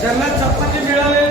ज्यांना चप्पल मिळाले